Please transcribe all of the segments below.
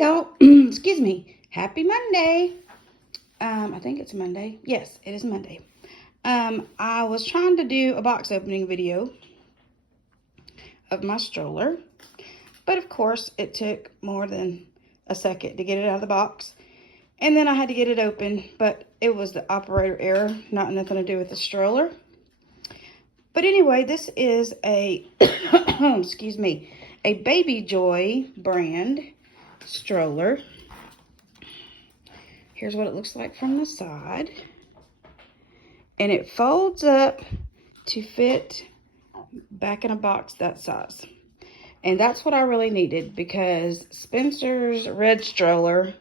y'all. Excuse me. Happy Monday. I think it's Monday. Yes, it is Monday. I was trying to do a box opening video of my stroller, but of course it took more than a second to get it out of the box, and then I had to get it open, but it was the operator error, not nothing to do with the stroller. But anyway, this is a excuse me, a Baby Joy brand stroller. Here's what it looks like from the side. And it folds up to fit back in a box that size. And that's what I really needed, because Spencer's red stroller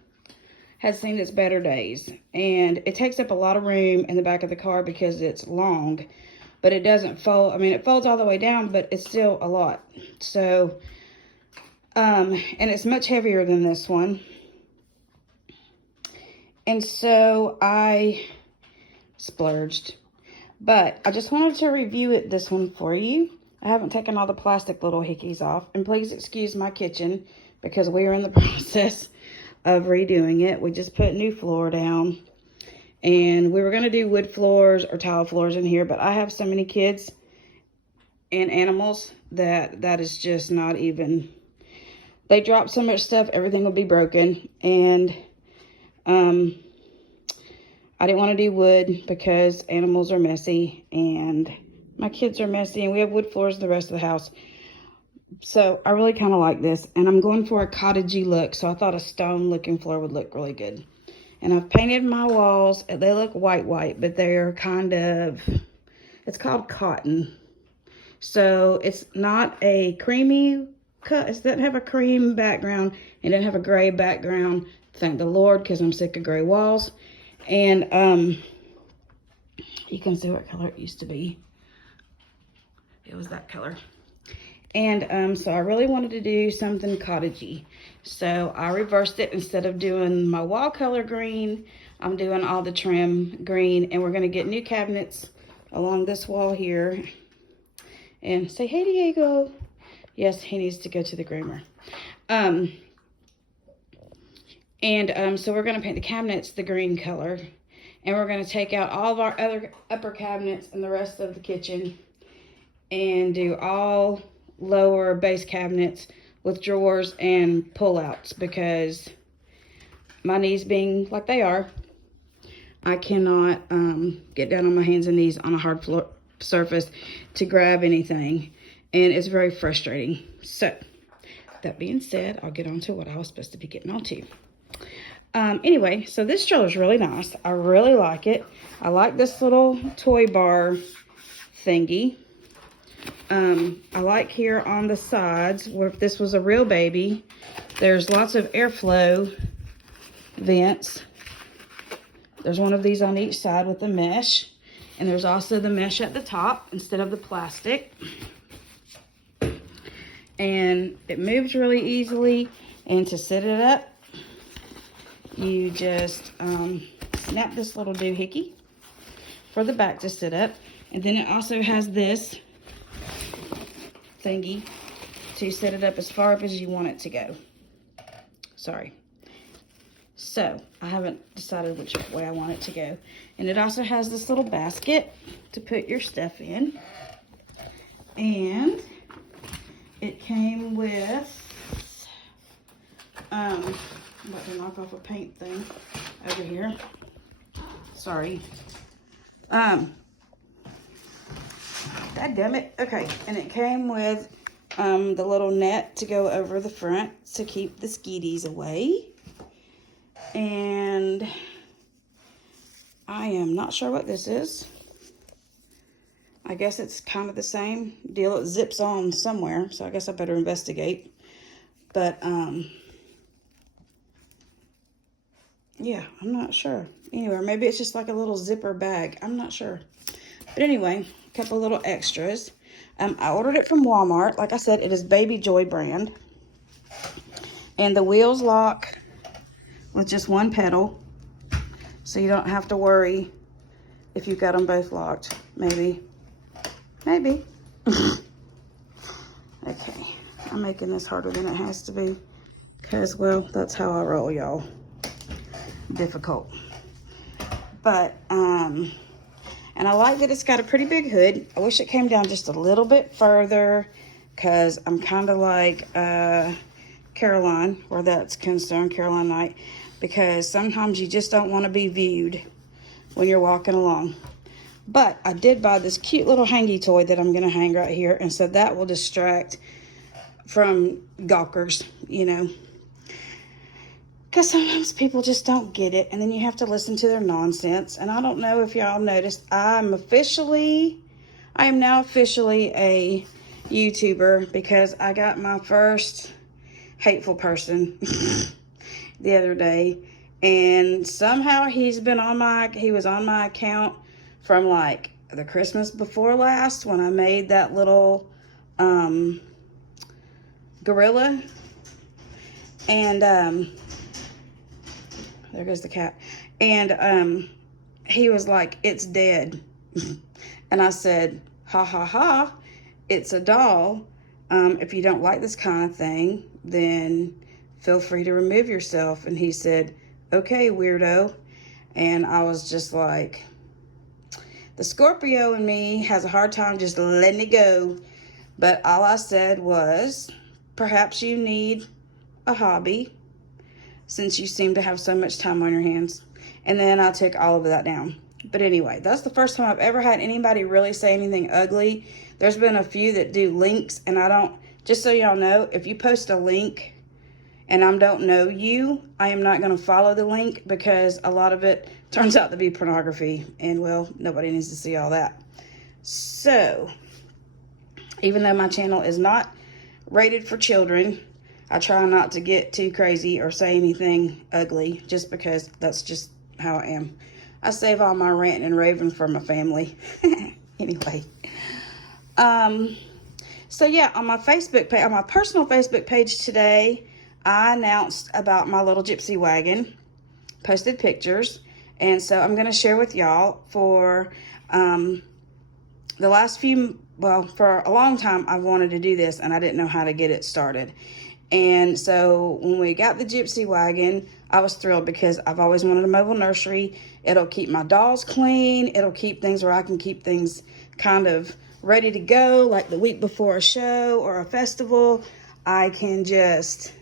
has seen its better days. And it takes up a lot of room in the back of the car because it's long. But it doesn't fold. I mean, it folds all the way down, but it's still a lot. So, and it's much heavier than this one. And so I splurged. But I just wanted to review this one for you. I haven't taken all the plastic little hickeys off. And please excuse my kitchen, because we are in the process of redoing it. We just put new floor down. And we were going to do wood floors or tile floors in here. But I have so many kids and animals that is just not even... They drop so much stuff, everything will be broken. And I didn't want to do wood because animals are messy and my kids are messy, and we have wood floors the rest of the house. So I really kind of like this, and I'm going for a cottagey look, so I thought a stone looking floor would look really good. And I've painted my walls. They look white, but they're kind of, it's called cotton. So it's not a creamy cut. It doesn't have a cream background. It doesn't have a gray background. Thank the Lord, because I'm sick of gray walls. And you can see what color it used to be. It was that color. And so I really wanted to do something cottagey. So I reversed it. Instead of doing my wall color green, I'm doing all the trim green. And we're going to get new cabinets along this wall here. And say, hey, Diego. Yes, he needs to go to the groomer. So we're going to paint the cabinets the green color. And we're going to take out all of our other upper cabinets and the rest of the kitchen. And do all lower base cabinets with drawers and pull-outs, because my knees being like they are, I cannot get down on my hands and knees on a hard floor surface to grab anything, and it's very frustrating. So that being said, I'll get on to what I was supposed to be getting on to. Anyway, so this stroller is really nice. I really like it. I like this little toy bar thingy. I like here on the sides, where if this was a real baby, there's lots of airflow vents. There's one of these on each side with the mesh. And there's also the mesh at the top instead of the plastic. And it moves really easily. And to set it up, you just snap this little doohickey for the back to sit up. And then it also has this thingy to set it up as far up as you want it to go. Sorry. So I haven't decided which way I want it to go. And it also has this little basket to put your stuff in. And it came with, I'm about to knock off a paint thing over here. Sorry. Dadgummit. Okay, and it came with the little net to go over the front to keep the skeeties away. And I am not sure what this is. I guess it's kind of the same deal. It zips on somewhere, so I guess I better investigate. But, yeah, I'm not sure. Anyway, maybe it's just like a little zipper bag. I'm not sure. But anyway, a couple little extras. I ordered it from Walmart. Like I said, it is Baby Joy brand. And the wheels lock with just one pedal. So you don't have to worry if you've got them both locked. Maybe. Okay. I'm making this harder than it has to be. because, well, that's how I roll, y'all. Difficult. But, and I like that it's got a pretty big hood. I wish it came down just a little bit further, because I'm kind of like Caroline, where that's concerned, Caroline Knight, because sometimes you just don't want to be viewed when you're walking along. But I did buy this cute little hangy toy that I'm going to hang right here, and so that will distract from gawkers, you know. Because sometimes people just don't get it, and then you have to listen to their nonsense. And I don't know if y'all noticed, I am now officially a YouTuber, because I got my first hateful person the other day. And somehow he was on my account from like the Christmas before last, when I made that little gorilla. And there goes the cat. And he was like, "It's dead." And I said, "Ha ha ha, it's a doll. If you don't like this kind of thing, then feel free to remove yourself." And he said, "Okay, weirdo." And I was just like, the Scorpio in me has a hard time just letting it go. But all I said was, perhaps you need a hobby, since you seem to have so much time on your hands. And then I took all of that down. But anyway, that's the first time I've ever had anybody really say anything ugly. There's been a few that do links, and I don't, just so y'all know, if you post a link and I don't know you, I am not going to follow the link, because a lot of it turns out to be pornography, and well, nobody needs to see all that. So, even though my channel is not rated for children, I try not to get too crazy or say anything ugly, just because that's just how I am. I save all my ranting and raving for my family. Anyway. So yeah, on my Facebook page, on my personal Facebook page today, I announced about my little gypsy wagon, posted pictures, and so I'm going to share with y'all for the last for a long time I've wanted to do this, and I didn't know how to get it started. And so when we got the gypsy wagon, I was thrilled, because I've always wanted a mobile nursery. It'll keep my dolls clean. It'll keep things where I can keep things kind of ready to go, like the week before a show or a festival. I can just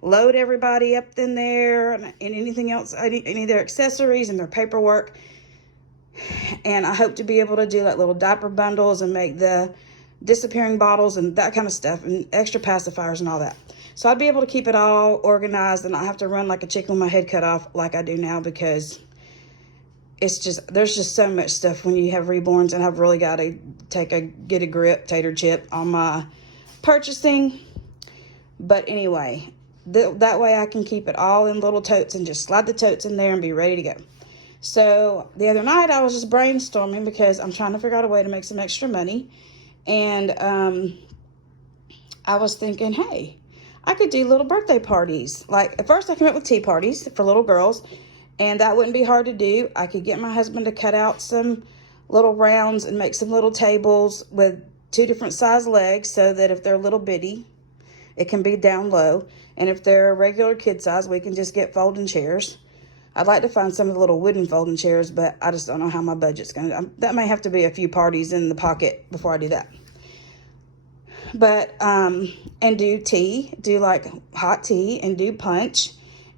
load everybody up in there, and anything else, any of their accessories and their paperwork. And I hope to be able to do like little diaper bundles and make the disappearing bottles and that kind of stuff, and extra pacifiers and all that. So I'd be able to keep it all organized and not have to run like a chicken with my head cut off like I do now, because there's just so much stuff when you have reborns, and I've really got to get a grip, tater chip, on my purchasing. But anyway, that way I can keep it all in little totes and just slide the totes in there and be ready to go. So the other night I was just brainstorming, because I'm trying to figure out a way to make some extra money. And I was thinking, hey, I could do little birthday parties. Like, at first I came up with tea parties for little girls, and that wouldn't be hard to do. I could get my husband to cut out some little rounds and make some little tables with 2 different size legs, so that if they're little bitty, it can be down low. And if they're regular kid size, we can just get folding chairs. I'd like to find some of the little wooden folding chairs, but I just don't know how my budget's going to. That may have to be a few parties in the pocket before I do that. But, and do like hot tea, and do punch,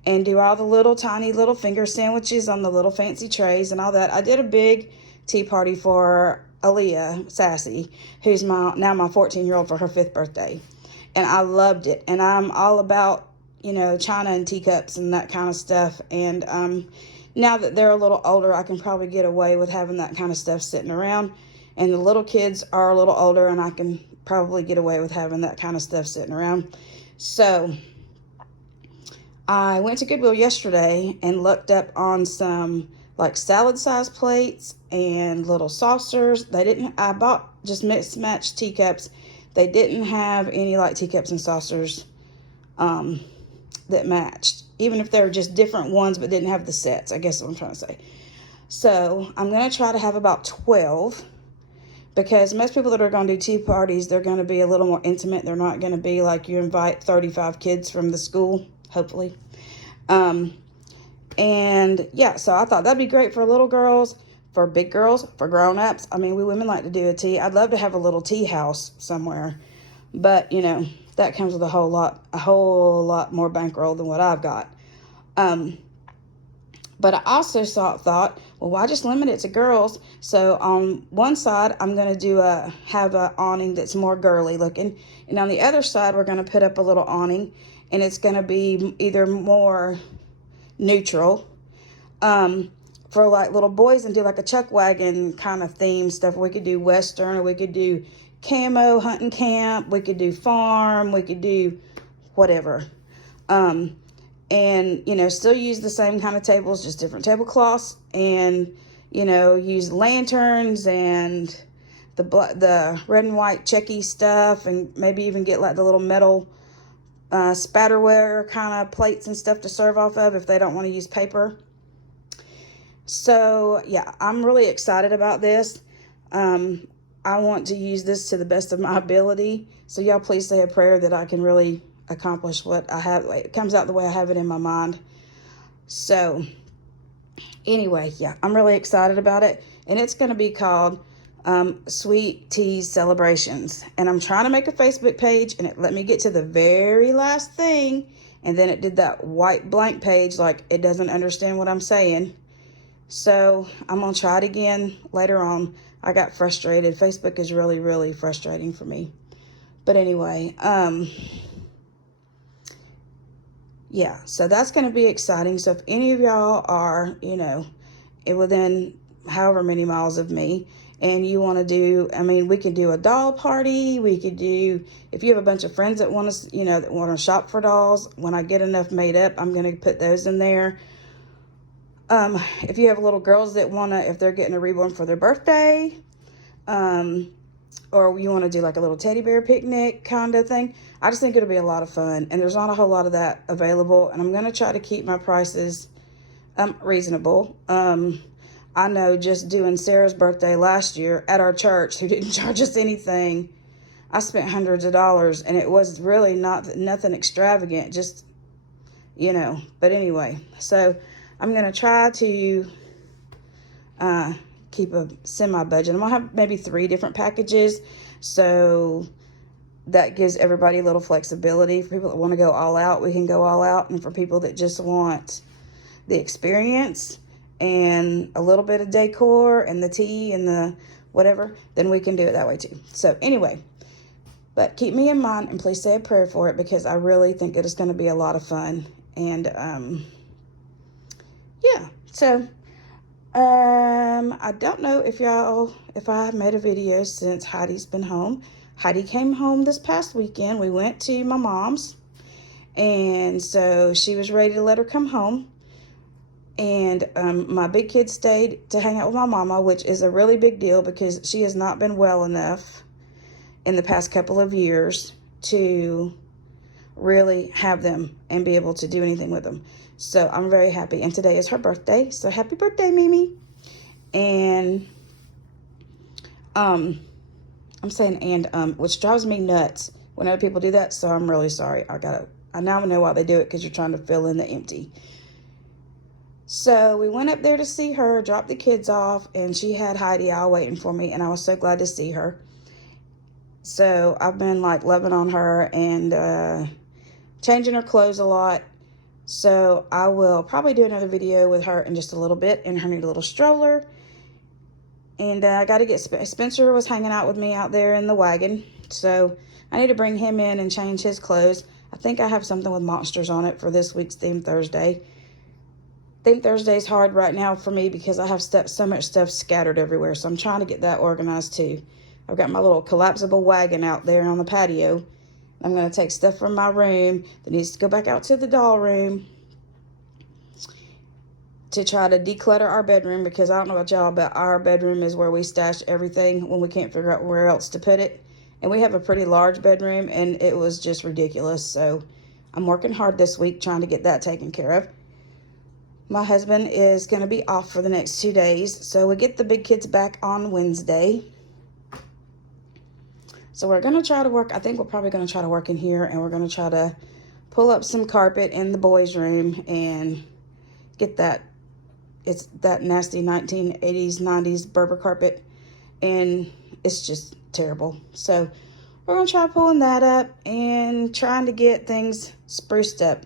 and do all the little tiny little finger sandwiches on the little fancy trays and all that. I did a big tea party for Aaliyah Sassy, who's now my 14-year-old, for her 5th birthday. And I loved it. And I'm all about, china and teacups and that kind of stuff. And now that they're a little older, I can probably get away with having that kind of stuff sitting around. And the little kids are a little older, and I can probably get away with having that kind of stuff sitting around. So I went to Goodwill yesterday and looked up on some like salad size plates and little saucers. I bought just mixed match teacups. They didn't have any like teacups and saucers that matched, even if they were just different ones but didn't have the sets, I guess is what I'm trying to say. So I'm going to try to have about 12, because most people that are going to do tea parties, they're going to be a little more intimate. They're not going to be like you invite 35 kids from the school. hopefully. And yeah, so I thought that'd be great for little girls, for big girls, for grown-ups. I mean, we women like to do a tea. I'd love to have a little tea house somewhere, but you know, that comes with a whole lot more bankroll than what I've got. But I also thought, well, why just limit it to girls? So on one side, I'm going to have an awning that's more girly looking. And on the other side, we're going to put up a little awning. And it's going to be either more neutral for like little boys, and do like a chuck wagon kind of theme stuff. We could do Western, or we could do camo hunting camp. We could do farm. We could do whatever. And, you know, still use the same kind of tables, just different tablecloths, and, you know, use lanterns and the red and white checky stuff, and maybe even get like the little metal spatterware kind of plates and stuff to serve off of if they don't want to use paper. So, yeah, I'm really excited about this. I want to use this to the best of my ability. So y'all please say a prayer that I can really accomplish what I have. It comes out the way I have it in my mind. So anyway, yeah, I'm really excited about it. And it's going to be called Sweet Teas Celebrations. And I'm trying to make a Facebook page, and it let me get to the very last thing. And then it did that white blank page like it doesn't understand what I'm saying. So I'm going to try it again later on. I got frustrated. Facebook is really, really frustrating for me. But anyway, yeah, so that's going to be exciting. So if any of y'all are, you know, within however many miles of me, and you want to do, I mean, we could do a doll party. We could do, if you have a bunch of friends that want to, you know, that want to shop for dolls, when I get enough made up, I'm going to put those in there. If you have little girls that want to, if they're getting a reborn for their birthday, or you want to do like a little teddy bear picnic kind of thing, I just think it'll be a lot of fun. And there's not a whole lot of that available. And I'm going to try to keep my prices reasonable. I know just doing Sarah's birthday last year at our church, who didn't charge us anything, I spent hundreds of dollars, and it was really nothing extravagant, just, you know. But anyway, so I'm going to try to keep a semi-budget. I'm going to have maybe 3 different packages, so that gives everybody a little flexibility. For people that want to go all out, we can go all out. And for people that just want the experience and a little bit of decor and the tea and the whatever, then we can do it that way too. So anyway, but keep me in mind, and please say a prayer for it, because I really think that it's going to be a lot of fun. And yeah, so I don't know if I made a video since Heidi's been home. Heidi came home this past weekend. We went to my mom's, and so she was ready to let her come home. And my big kid stayed to hang out with my mama, which is a really big deal because she has not been well enough in the past couple of years to really have them and be able to do anything with them. So I'm very happy. And today is her birthday. So happy birthday, Mimi. And I'm saying which drives me nuts when other people do that. So I'm really sorry. I now know why they do it, because you're trying to fill in the empty. So we went up there to see her, dropped the kids off, and she had Heidi all waiting for me, and I was so glad to see her. So I've been like loving on her and changing her clothes a lot. So I will probably do another video with her in just a little bit in her new little stroller. And I got to get Spencer was hanging out with me out there in the wagon. So I need to bring him in and change his clothes. I think I have something with monsters on it for this week's Theme Thursday. Theme Thursday is hard right now for me because I have so much stuff scattered everywhere. So I'm trying to get that organized too. I've got my little collapsible wagon out there on the patio. I'm going to take stuff from my room that needs to go back out to the doll room to try to declutter our bedroom, because I don't know about y'all, but our bedroom is where we stash everything when we can't figure out where else to put it. And we have a pretty large bedroom, and it was just ridiculous. So I'm working hard this week trying to get that taken care of. My husband is going to be off for the next 2 days, so we get the big kids back on Wednesday. So we're going to try to work. I think we're probably going to try to work in here, and we're going to try to pull up some carpet in the boys' room and get that. It's that nasty 1980s, 90s Berber carpet, and it's just terrible. So we're going to try pulling that up and trying to get things spruced up.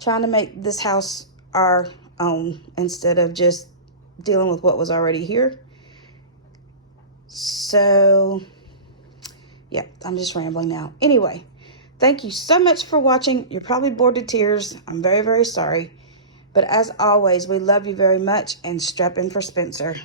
Trying to make this house our own instead of just dealing with what was already here. So, yeah, I'm just rambling now. Anyway, thank you so much for watching. You're probably bored to tears. I'm very, very sorry. But as always, we love you very much, and strap in for Spencer.